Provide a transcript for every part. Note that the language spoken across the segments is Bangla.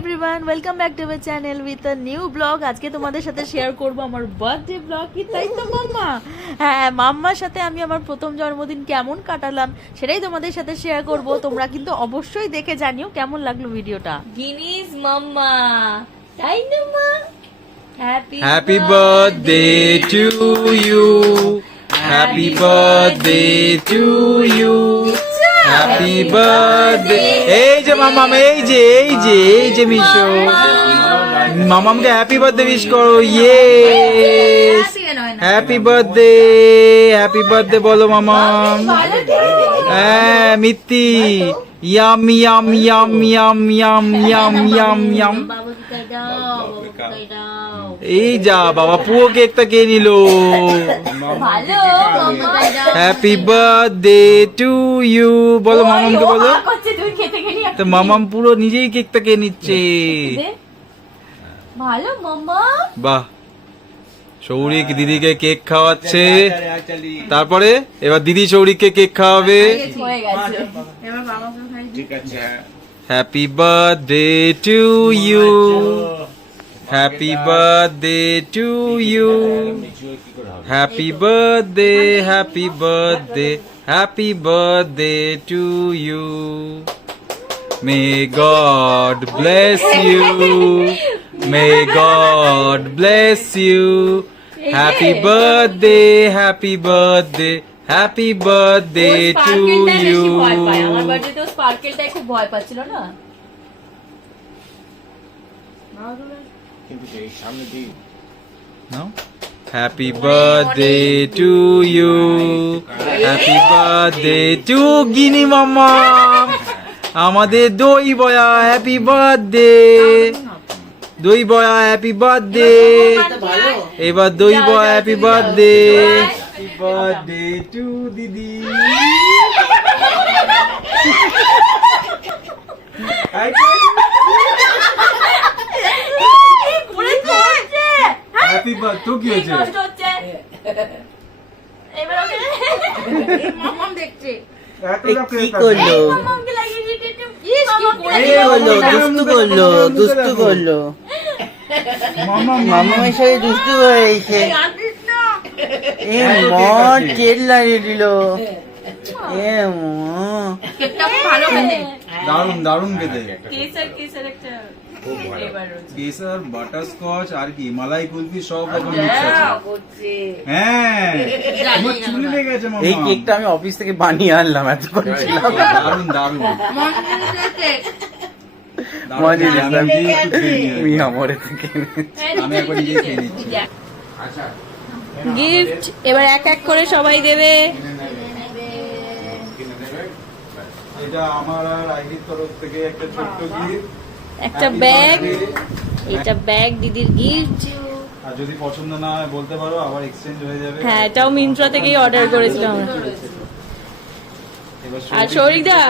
Everyone, welcome back to my channel with a new blog. আজকে তোমাদের সাথে শেয়ার করব আমার বার্থডে ব্লগ। কি তাই তো মাম্মা? হ্যাঁ, মাম্মার সাথে আমি আমার প্রথম জন্মদিন কেমন কাটালাম সেটাই তোমাদের সাথে শেয়ার করব। তোমরা কিন্তু অবশ্যই দেখে জানিও কেমন লাগলো ভিডিওটা। গিনিস মাম্মা, তাই না মা? Happy birthday to you. Happy birthday to you. Happy birthday. এই যে মামাম, এই যে মিশো। মামামকে হ্যাপি বার্থডে উইশ করো। ইয়েস, হ্যাপি বার্থডে বলো মামাম। হ্যাঁ মিত্তি, yum yum yum yum yum yum yum yum. এই যা বাবা, পুরো কেকটা কে নিল। হ্যাপি বার্থডে টু ইউ বলো মামামকে, বলো। তো মামাম পুরো নিজেই কেকটা কে নিচ্ছে। ভালো মাম্মা। বাহ, সৌরিক দিদিকে কেক খাওয়াচ্ছে। তারপরে এবার দিদি সৌরিককে কেক খাওয়াবে। Happy birthday to you, happy birthday to you, happy birthday, happy birthday, happy birthday to you. May God bless you, may God bless you. Happy birthday, happy birthday, happy birthday to you. আমার বার্থডেতেও স্পার্কেলটাই খুব ভয় পাচ্ছিল না। No? Happy birthday to you. Happy birthday to Gini Mama. আমাদের দই বয়া হ্যাপি বার্থডে, দই বয়া হ্যাপি বার্থডে। এবার দই বয়া happy birthday, happy birthday to দিদি। Happy birthday. তো কি হয়েছে? কি করলো? দুষ্টু করলো। মামা এসে দুষ্টু হয়েছে। মন তেল লাগিয়ে দিল। দারুন দারুন খেতে। কেসার, বাটারস্কচ আর কি মালাই কুলফি সব রকম মিক্স আছে। হ্যাঁ, আমার চুলে লেগে গেছে মামা। এই কেকটা আমি অফিস থেকে বানিয়ে আনলাম, এত করছিলাম। দারুন দারুন। আমি একবার নিজে খেয়ে নিচ্ছি। গিফট এবার এক এক করে সবাই দেবে। এটা আমার আর আইডির তরফ থেকে একটা ছোট্ট গিফট, একটা ব্যাগ। এটা ব্যাগ দিদির গিফট। আর যদি পছন্দ না হয় বলতে পারো, আবার এক্সচেঞ্জ হয়ে যাবে। হ্যাঁ, এটাও মিন্ত্রা থেকেই অর্ডার করেছিলাম। আর সৌরিকদা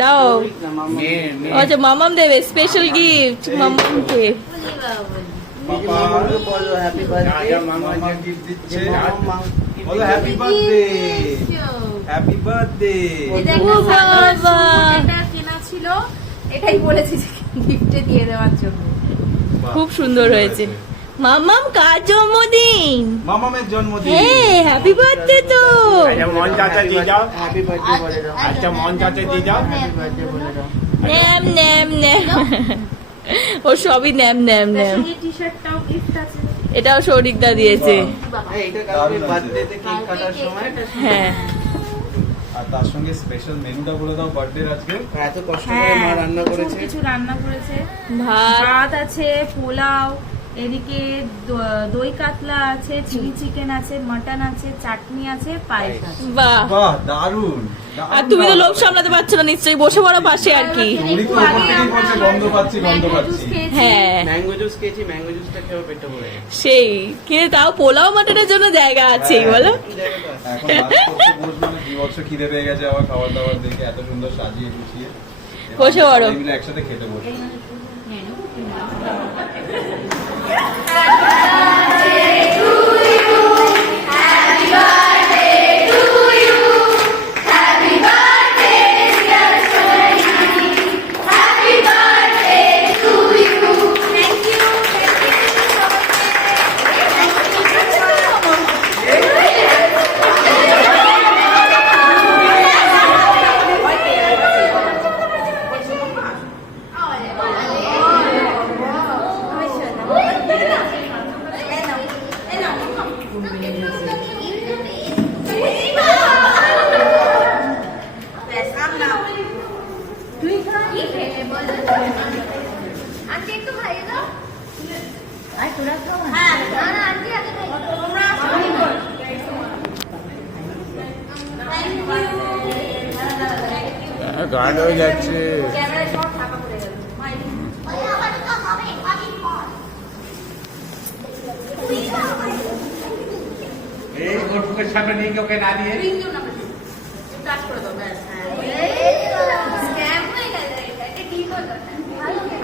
দাও। আচ্ছা, মামাম দেবে স্পেশাল গিফট মামামকে। বলো হ্যাপি বার্থডে। মামা গিফট দিচ্ছে। বলো হ্যাপি বার্থডে, হ্যাপি বার্থডে। এটা কেনা ছিল, এটাই বলেছি গিফটে দিয়ে দেওয়ার জন্য। খুব সুন্দর হয়েছে। মামাম কার জন্মদিন? মামামের জন্মদিন। হ্যাঁ, হ্যাপি বার্থডে তো। মন চাচা দিয়ে যাও, হ্যাপি বার্থডে বলে দাও। আচ্ছা মন চাচা দিয়ে যাও। হ্যাপি বার্থডে বলে দাও। ন্যাম ন্যাম ন্যাম। ও সবই ন্যাম ন্যাম ন্যাম। টি-শার্টটাও গিফট আছে। এটাও সৌরিকদা দিয়েছে। এইটা কালকে বার্থডেতে কেক কাটার সময়। হ্যাঁ, আর তার সঙ্গে স্পেশাল মেনুটা বলে দাও বার্থডে আজকে। এত কষ্ট করে মা রান্না করেছে। কিছু রান্না করেছে। ভাত, ভাত আছে, পোলাও, এদিকে দই কাতলা আছে, চিলি চিকেন আছে, মটন আছে, চাটনি আছে, পায়েস আছে। বাহ। বাহ, দারুন। আর তুমি তো লোভ সামলাতে পারছো না নিশ্চয়ই, বসে পড়ো পাশে আর কি। উনি তো ওপর থেকেই বলছে গন্ধ পাচ্ছি, গন্ধ পাচ্ছি। হ্যাঁ, ম্যাঙ্গো জুস খেয়েছি, ম্যাঙ্গো জুসটা খেয়ে পেটটা ভরে গেছে। সেই কিন্তু তাও পোলাও মাটনের জন্য জায়গা আছেই বলো। এখন লাঞ্চ করতে বসবো না, কি বছর খিদে পেয়ে গেছে আমার খাবার দাবার দেখে, এত সুন্দর সাজিয়ে গুছিয়ে। বসে পড়ো। মিলে একসাথে খেতে বসবো। Happy birthday to you. Guard হয়ে যাচ্ছে। ক্যামেরায় সব ঢাকা পড়ে গেল মা এই ওর সামনে নিয়ে ওকে না দিয়ে টাচ করে দাও ব্যাস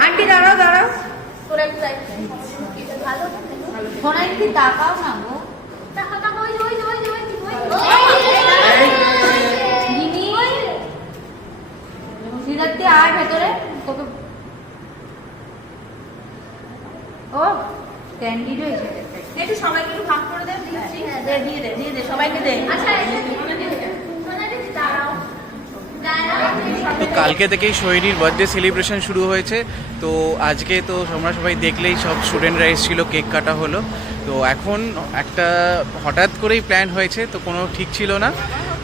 আন্টি দাঁড়াও দাঁড়াও তোরা একটু ফোনে কি তাকাও না গো। সিদ্ধার্থী আয় ভেতরে তোকে ও ক্যান্ডিড হয়েছে একটু সবাইকে একটু ভাগ করে দেন দিচ্ছি দিয়ে দে সবাইকে দে। আচ্ছা তো কালকে থেকেই সোহিনীর বার্থডে সেলিব্রেশন শুরু হয়েছে। তো আজকে তো আমরা সবাই দেখলেই সব স্টুডেন্টরা এসেছিলো, কেক কাটা হলো। তো এখন একটা হঠাৎ করেই প্ল্যান হয়েছে, তো কোনো ঠিক ছিল না।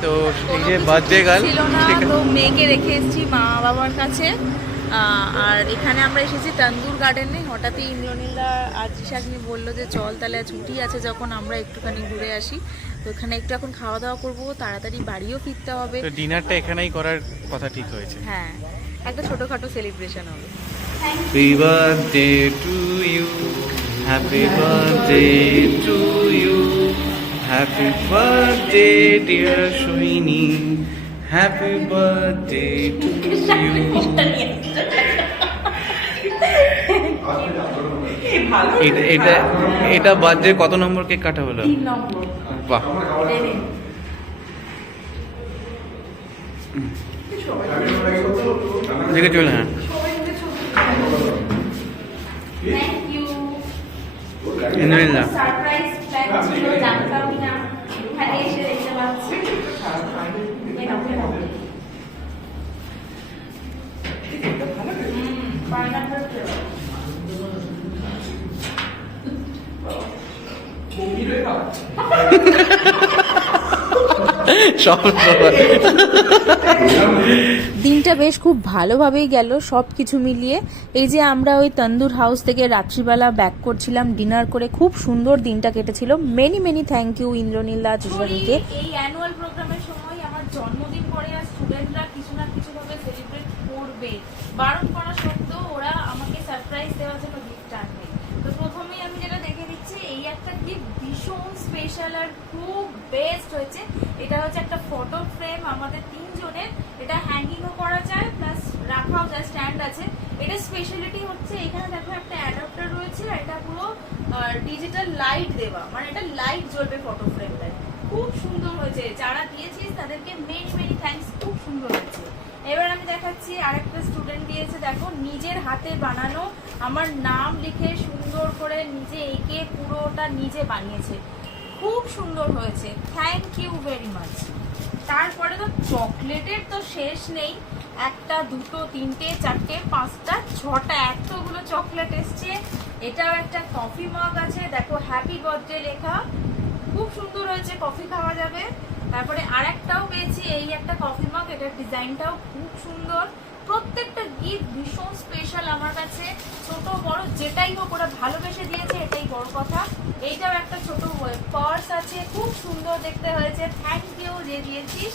তো এই যে বার্থডে গার্ল, ছিল না, ঠিক আছে, তো মেয়েকে রেখে এসেছি মা বাবার কাছে। আর এখানে আমরা এসেছি তন্দুর গার্ডেনে। হঠাৎই ইন্দ্রনীলদা আজ শাকনি বললো যে চল তাহলে ছুটি আছে যখন আমরা একটুখানি ঘুরে আসি। তো এখানে একটু এখন খাওয়া দাওয়া করবো, তাড়াতাড়ি বাড়িও ফিরতে হবে। তো ডিনারটা এখানেই করার কথা ঠিক হয়েছে। হ্যাঁ, একটা ছোটখাটো সেলিব্রেশন হবে। Happy birthday to you, happy birthday to you, happy birthday dear Sohini, happy birthday to you. এটা এটা বার্থডে কত নম্বর কেক কাটা হলো? 3 নম্বর। বাহ, দেখে চলে। হ্যাঁ, থ্যাংক ইউ। ইন্দ্রনীলদা সারপ্রাইজ প্ল্যান ছিল, জানতাম না, এখানে এসে দেখতে পাচ্ছি। Pineapple flavour. দিনটা বেশ খুব ভালোভাবেই গেল সব কিছু মিলিয়ে। এই যে আমরা ওই তন্দুর হাউস থেকে রাত্রিবেলা ব্যাক করছিলাম ডিনার করে, খুব সুন্দর দিনটা কেটেছিল। মেনি মেনি থ্যাংক ইউ ইন্দ্রনীলদা চুষানিকে। এই অ্যানুয়াল প্রোগ্রামের সময় আমার জন্মদিন পরে আর স্টুডেন্টরা কিছু না কিছু ভাবে সেলিব্রেট করবে, বারণ করা সত্ত্বেও ওরা আমাকে সারপ্রাইজ দেওয়ার জন্য গিফট আনবে। তো প্রথমেই আমি যেটা দেখে দিচ্ছি, এই একটা গিফট ভীষণ স্পেশাল আর খুব বেস্ট হয়েছে। এটা হচ্ছে একটা ফটো ফ্রেম আমাদের 3 জনের। এটা হ্যাঙ্গিংও করা যায় প্লাস রাখাও যায়, স্ট্যান্ড আছে। এটা স্পেশালিটি হচ্ছে এখানে দেখো একটা অ্যাডাপ্টার রয়েছে, আর এটা পুরো ডিজিটাল লাইট দেওয়া, মানে এটা লাইট জ্বলবে ফটো ফ্রেমটায়। খুব সুন্দর হয়েছে, যারা দিয়েছিস তাদেরকে মেনি মেনি থ্যাঙ্কস, খুব সুন্দর হয়েছে। এবার আমি দেখাচ্ছি আরেকটা স্টুডেন্ট দিয়েছে, দেখো নিজের হাতে বানানো, আমার নাম লিখে সুন্দর করে নিজে এঁকে পুরোটা নিজে বানিয়েছে, খুব সুন্দর হয়েছে। Thank you very much. তারপরে তো চকলেটের তো শেষ নেই, 1, 2, 3, 4, 5, 6টা এতগুলো চকলেট এসছে। এটাও একটা কফি মগ আছে, দেখো হ্যাপি বার্থডে লেখা, খুব সুন্দর হয়েছে, কফি খাওয়া যাবে। তারপরে আরেকটাও পেয়েছি, এই একটা কফি মগ, এটার ডিজাইনটাও খুব সুন্দর। প্রত্যেকটা গিফট ভীষণ স্পেশাল আমার কাছে, ছোট বড় যেটাই হোক ওরা ভালোবেসে দিয়েছে, এটাই বড় কথা। এইটাও একটা ছোট পার্স আছে, খুব সুন্দর দেখতে হয়েছে, থ্যাংক ইউ যে দিয়েছিস।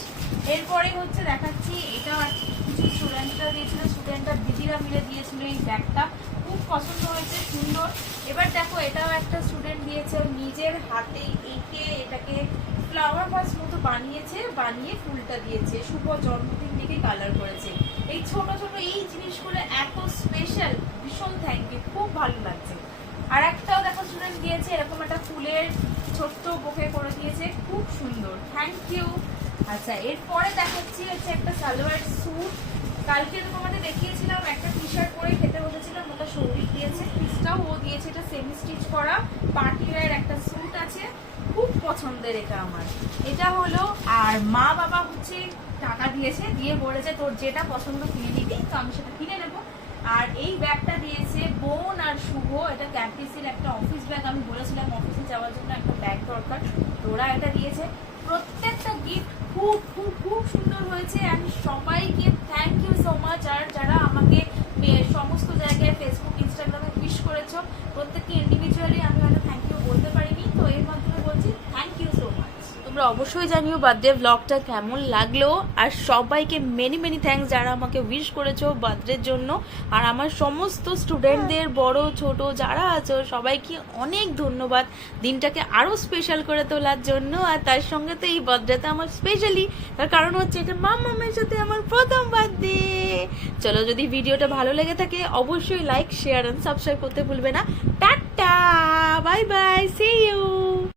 এরপরে হচ্ছে দেখাচ্ছি, এটাও কিছু স্টুডেন্টরা দিয়েছিল, স্টুডেন্টরা দিদিরা মিলে দিয়েছিল এই ব্যাগটা, খুব পছন্দ হয়েছে, সুন্দর। এবার দেখো এটাও একটা স্টুডেন্ট দিয়েছে, নিজের হাতে এঁকে এটাকে ফ্লাওয়ার ভাস মতো বানিয়েছে, বানিয়ে ফুলটা দিয়েছে, শুভ জন্মদিন থেকে কালার করেছে। এই ছোট ছোট এই জিনিসগুলো এত স্পেশাল, ভীষণ থ্যাংক ইউ, খুব ভালো লাগছে। আর একটাও দেখো স্টুডেন্ট দিয়েছে, এরকম একটা ফুলের ছোট্ট বুকে করে দিয়েছে, খুব সুন্দর, থ্যাংক ইউ। আচ্ছা, এরপরে দেখাচ্ছি হচ্ছে একটা সালোয়ার স্যুট। কালকে তো তোমাদের দেখিয়েছিলাম, একটা টি শার্ট পরে খেতে বসেছিলাম, ওটা সৌভিক দিয়েছে, পিসটাও ও দিয়েছে, এটা সেমি স্টিচ করা পার্টি ওয়্যার একটা স্যুট আছে, খুব পছন্দের এটা আমার। এটা হলো, আর মা বাবা হচ্ছে টাকা দিয়েছে, দিয়ে বলেছে তোর যেটা পছন্দ কিনে নিবি, তো আমি সেটা কিনে নেবো। আর এই ব্যাগটা দিয়েছে বোন আর শুভ, এটা ক্যাম্পাসের একটা অফিস ব্যাগ, আমি বলেছিলাম অফিসে যাওয়ার জন্য একটা ব্যাগ দরকার, তোরা এটা দিয়েছে। প্রত্যেকটা গিফট খুব খুব খুব সুন্দর হয়েছে। আমি সবাইকে থ্যাংক ইউ সো মাচ। আর যারা আমাকে সমস্ত জায়গায় ফেসবুক ইনস্টাগ্রামে উইশ করেছো, প্রত্যেককে ইন্ডিভিজুয়ালি আমি হয়তো থ্যাংক ইউ বলতে পারিনি, তো এর মাধ্যমে বলছি থ্যাংক ইউ সো মাচ। তোমরা তোমরা অবশ্যই জানিও বার্থডে ব্লগটা কেমন লাগলো, আর সবাইকে মেনি মেনি থ্যাঙ্কস যারা আমাকে উইশ করেছো বার্থডের জন্য, আর আমার সমস্ত স্টুডেন্টদের বড় ছোট যারা আছো সবাইকে অনেক ধন্যবাদ দিনটাকে আরো স্পেশাল করে তোলার জন্য। আর তার সঙ্গে তো এই বার্থডেতে আমার স্পেশালি তার কারণ হচ্ছে এটা মামামের সাথে আমার প্রথম বার্থডে। চলো, যদি ভিডিওটা ভালো লেগে থাকে অবশ্যই লাইক শেয়ার এন্ড সাবস্ক্রাইব করতে ভুলবে না। Tata, bye bye.